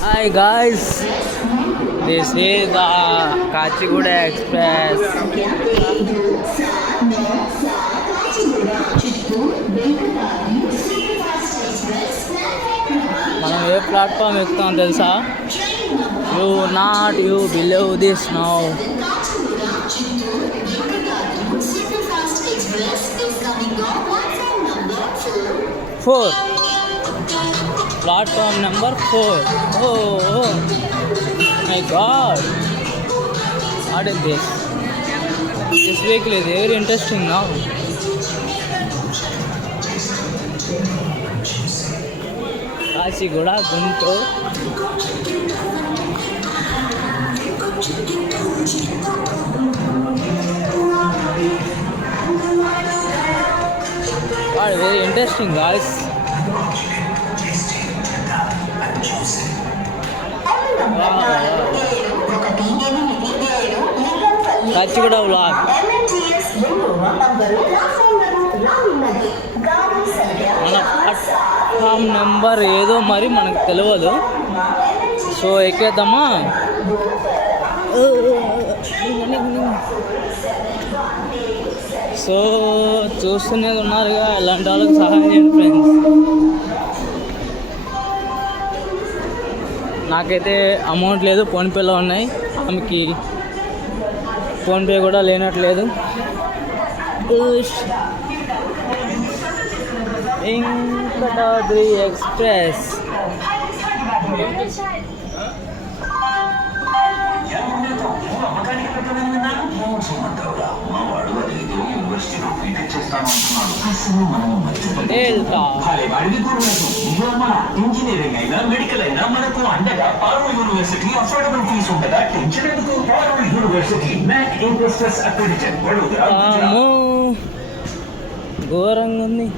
Hi guys, this is the Kachiguda Express. మనం ఏ ప్లాట్ఫామ్ ఎక్కుతాం తెలుసా? You believe this now. Four. Platform number 4. Oh my God! What is this? This vehicle is very interesting now. Kachiguda Guntur. What very interesting, guys. Kachiguda vlog. మన platform number ఏదో మరి మనకు తెలియదు. సో ఎక్కేద్దామా? సో చూస్తున్నది ఉన్నారుగా, ఇలాంటి వాళ్ళకి సహాయం చేయండి ఫ్రెండ్స్. నాకైతే అమౌంట్ లేదు, ఫోన్పేలో ఉన్నాయి. ఆమెకి ఫోన్పే కూడా లేనట్లేదు. వెంకటాద్రి ఎక్స్ప్రెస్. ఇంజనీరింగ్ అయినా మెడికల్ అయినా మనకు అండగా పారూర్ యూనివర్సిటీ అఫోర్డబుల్ ఫీజు ఉండగా టెన్షన్ ఎందుకు? పారూర్ యూనివర్సిటీ మ్యాక్ ఇంట్రెస్టెస్ అక్రెడిటెడ్ వడోదరా. ఘోరంగా ఉంది.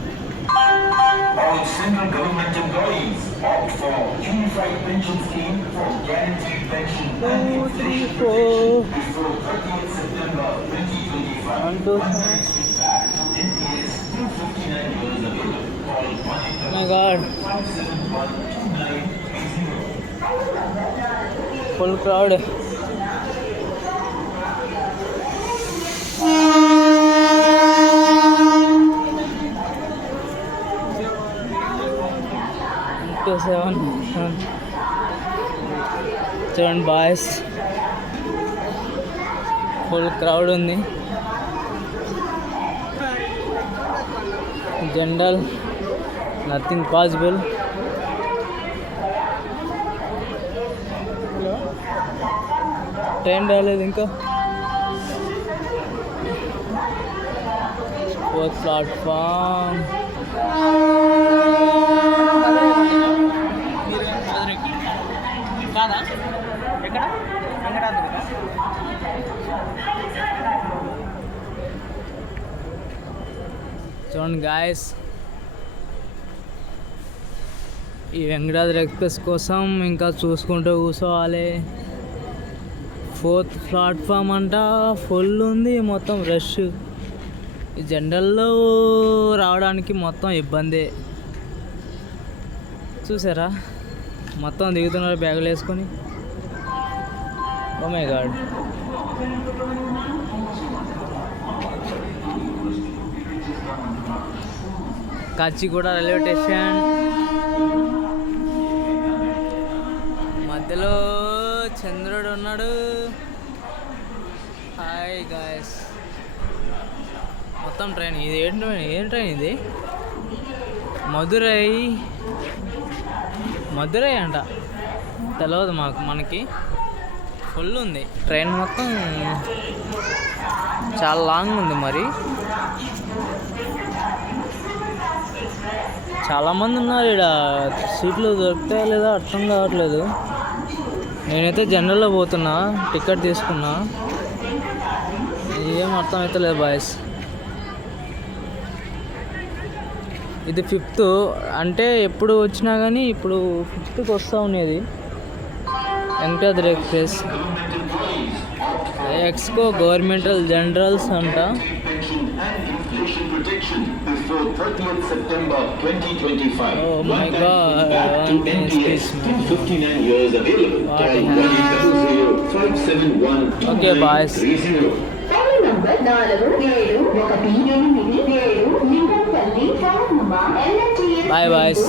All central government employees opt for unified pension scheme for guaranteed pension and inflation protection before 30th September 2025. NPS 259 years available. Call 1-800-571-2980. My God. Full crowd. చూడండి బాయ్స్, ఫుల్ క్రౌడ్ ఉంది. General nothing possible. Train రాలేదు ఇంకా. Fourth platform. చూడండి గాయస్, ఈ వెంకటాద్రి ఎక్స్ప్రెస్ కోసం ఇంకా చూసుకుంటూ కూర్చోవాలి. ఫోర్త్ ప్లాట్ఫామ్ అంట ఫుల్ ఉంది, మొత్తం రష్. ఈ జనరల్లో రావడానికి మొత్తం ఇబ్బందే. చూసారా, మొత్తం దిగుతున్నారు బ్యాగులు వేసుకొని. Oh my god. Kacheguda railway station మధ్యలో చంద్రుడు ఉన్నాడు. Hi guys. మొత్తం ట్రైన్ ఇది ఏం ట్రైన్ ఇది? మధురై అంట, తెలియదు మనకి. ఫుల్ ఉంది ట్రైన్, మొత్తం చాలా లాంగ్ ఉంది. మరి చాలామంది ఉన్నారు ఇక్కడ. సీట్లు దొరుకుతాయా లేదా అర్థం కావట్లేదు. నేనైతే జనరల్లో పోతున్నా, టికెట్ తీసుకున్నా, ఏం అర్థం అయితే లేదు బాయ్స్. ఇది 5th అంటే ఎప్పుడు వచ్చినా కానీ ఇప్పుడు 5th వస్తూ ఉండేది వెంకటాద్రి ఎక్స్ప్రెస్. ఎక్స్కో గవర్నమెంటల్ జనరల్స్ అంట. 30th September 2025. Oh my One time God, back to one thing is NPS this, in 59 years available. What Dial a 1-800-571-2930. Okay, boys. Phone number 4718 Lingampally phone number Bye, boys.